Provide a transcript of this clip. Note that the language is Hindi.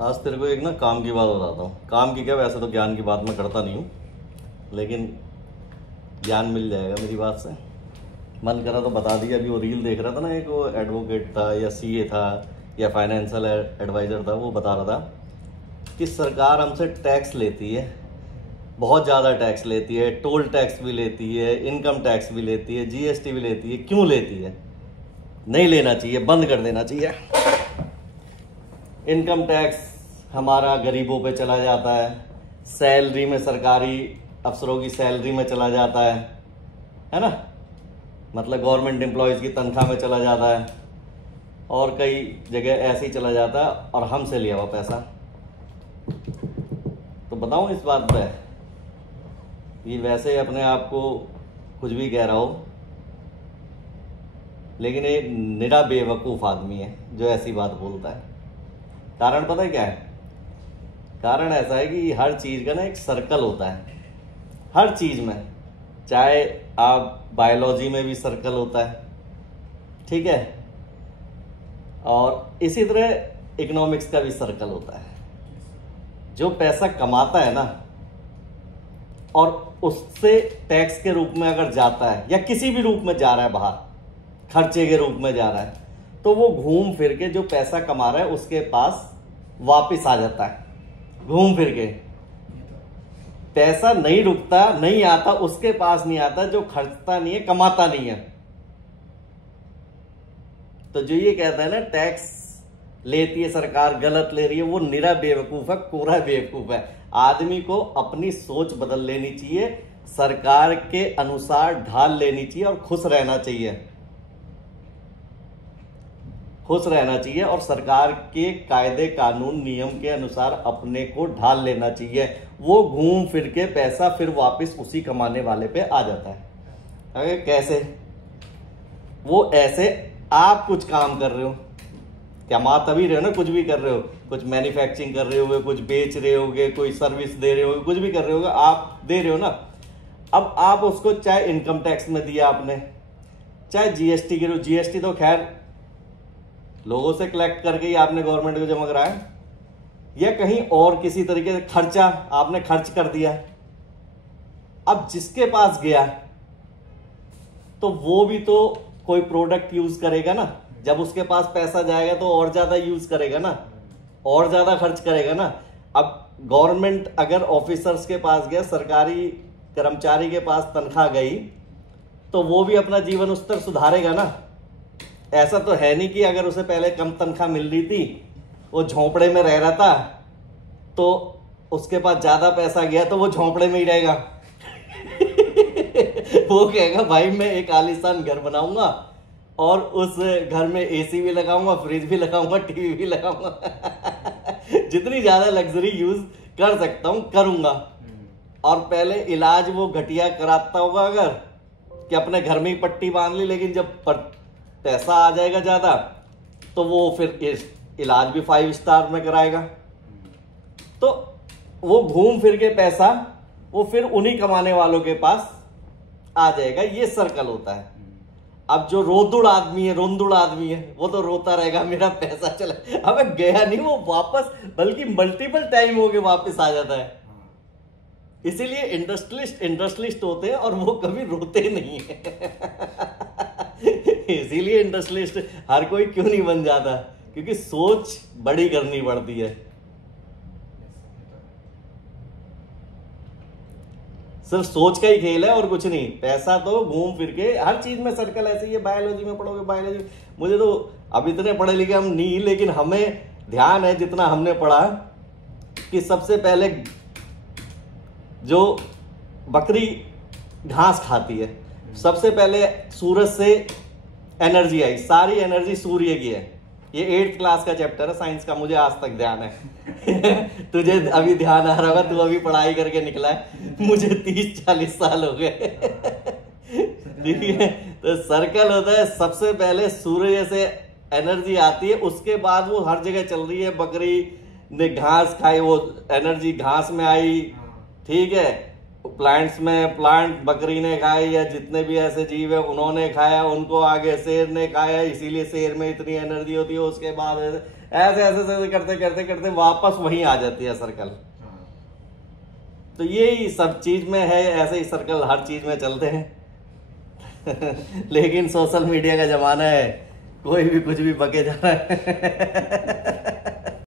आज तेरे को एक ना काम की बात बताता हूँ। काम की क्या, वैसे तो ज्ञान की बात मैं करता नहीं हूँ, लेकिन ज्ञान मिल जाएगा मेरी बात से। मन करा तो बता दिया। अभी वो रील देख रहा था ना, एक वो एडवोकेट था या सीए था या फाइनेंशियल एडवाइज़र था, वो बता रहा था कि सरकार हमसे टैक्स लेती है, बहुत ज़्यादा टैक्स लेती है, टोल टैक्स भी लेती है, इनकम टैक्स भी लेती है, जीएसटी भी लेती है। क्यों लेती है? नहीं लेना चाहिए, बंद कर देना चाहिए। इनकम टैक्स हमारा गरीबों पे चला जाता है, सैलरी में, सरकारी अफसरों की सैलरी में चला जाता है ना, मतलब गवर्नमेंट एम्प्लॉयज़ की तनख्वाह में चला जाता है, और कई जगह ऐसे ही चला जाता है, और हमसे लिया हुआ पैसा। तो बताऊं इस बात पे, ये वैसे अपने आप को कुछ भी कह रहा हो, लेकिन ये निरा बेवकूफ़ आदमी है जो ऐसी बात बोलता है। कारण पता है क्या है? कारण ऐसा है कि हर चीज़ का ना एक सर्कल होता है, हर चीज़ में। चाहे आप बायोलॉजी में भी सर्कल होता है, ठीक है, और इसी तरह इकोनॉमिक्स का भी सर्कल होता है। जो पैसा कमाता है ना, और उससे टैक्स के रूप में अगर जाता है या किसी भी रूप में जा रहा है बाहर, खर्चे के रूप में जा रहा है, तो वो घूम फिर के जो पैसा कमा रहा है उसके पास वापस आ जाता है। घूम फिर के पैसा नहीं रुकता, नहीं आता, उसके पास नहीं आता जो खर्चता नहीं है, कमाता नहीं है। तो जो ये कहता है ना टैक्स लेती है सरकार, गलत ले रही है, वो निरा बेवकूफ है, कोरा बेवकूफ है। आदमी को अपनी सोच बदल लेनी चाहिए, सरकार के अनुसार ढाल लेनी चाहिए और खुश रहना चाहिए, खुश रहना चाहिए, और सरकार के कायदे कानून नियम के अनुसार अपने को ढाल लेना चाहिए। वो घूम फिर के पैसा फिर वापस उसी कमाने वाले पे आ जाता है। अगर कैसे? वो ऐसे, आप कुछ काम कर रहे हो, कमा तभी रहे हो ना, कुछ भी कर रहे हो, कुछ मैन्युफैक्चरिंग कर रहे होगे, कुछ बेच रहे होगे, कोई सर्विस दे रहे होगे, कुछ भी कर रहे होगे, आप दे रहे हो ना। अब आप उसको चाहे इनकम टैक्स में दिया आपने, चाहे जीएसटी के, जीएसटी तो खैर लोगों से कलेक्ट करके ही आपने गवर्नमेंट को जमा कराया, या कहीं और किसी तरीके से खर्चा आपने खर्च कर दिया। अब जिसके पास गया तो वो भी तो कोई प्रोडक्ट यूज करेगा ना। जब उसके पास पैसा जाएगा तो और ज्यादा यूज करेगा ना, और ज्यादा खर्च करेगा ना। अब गवर्नमेंट अगर ऑफिसर्स के पास गया, सरकारी कर्मचारी के पास तनख्वाह गई, तो वो भी अपना जीवन स्तर सुधारेगा ना। ऐसा तो है नहीं कि अगर उसे पहले कम तनख्वाह मिल रही थी, वो झोंपड़े में रह रहा था, तो उसके पास ज्यादा पैसा गया तो वो झोंपड़े में ही रहेगा। वो कहेगा भाई मैं एक आलीशान घर बनाऊंगा और उस घर में एसी भी लगाऊंगा, फ्रिज भी लगाऊंगा, टीवी भी लगाऊंगा। जितनी ज्यादा लग्जरी यूज कर सकता हूं करूंगा। और पहले इलाज वो घटिया कराता होगा अगर, कि अपने घर में ही पट्टी बांध ली, लेकिन जब पैसा आ जाएगा ज्यादा तो वो फिर इलाज भी 5 स्टार में कराएगा। तो वो घूम फिर के पैसा वो फिर उन्हीं कमाने वालों के पास आ जाएगा। ये सर्कल होता है। अब जो रोंदुड़ आदमी है, वो तो रोता रहेगा मेरा पैसा चला, अबे गया नहीं, वो वापस, बल्कि मल्टीपल टाइम हो के वापस आ जाता है। इसीलिए इंडस्ट्रियलिस्ट होते हैं और वो कभी रोते नहीं है। इसीलिए इंडस्ट्रियलिस्ट हर कोई क्यों नहीं बन जाता? क्योंकि सोच बड़ी करनी पड़ती है। सिर्फ सोच का ही खेल है और कुछ नहीं। पैसा तो घूम फिर के हर चीज में सर्कल ऐसे ही है। बायोलॉजी में पढ़ोगे, बायोलॉजी, मुझे तो अब इतने पढ़े लिखे हम नहीं, लेकिन हमें ध्यान है जितना हमने पढ़ा, कि सबसे पहले जो बकरी घास खाती है, सबसे पहले सूरज से एनर्जी आई, सारी एनर्जी सूर्य की है। ये 8th क्लास का चैप्टर है साइंस का, मुझे आज तक ध्यान है। तुझे अभी ध्यान आ रहा होगा, तू अभी पढ़ाई करके निकला है, मुझे 30-40 साल हो गए। ठीक है, तो सर्कल होता है, सबसे पहले सूर्य से एनर्जी आती है, उसके बाद वो हर जगह चल रही है। बकरी ने घास खाई, वो एनर्जी घास में आई, ठीक है, प्लांट्स में प्लांट बकरी ने खाए या जितने भी ऐसे जीव है उन्होंने खाया, उनको आगे शेर ने खाया, इसीलिए शेर में इतनी एनर्जी होती है। उसके बाद ऐसे ऐसे ऐसे करते करते करते वापस वहीं आ जाती है सर्कल। तो यही सब चीज में है, ऐसे ही सर्कल हर चीज में चलते हैं। लेकिन सोशल मीडिया का जमाना है, कोई भी कुछ भी बके जा रहा है।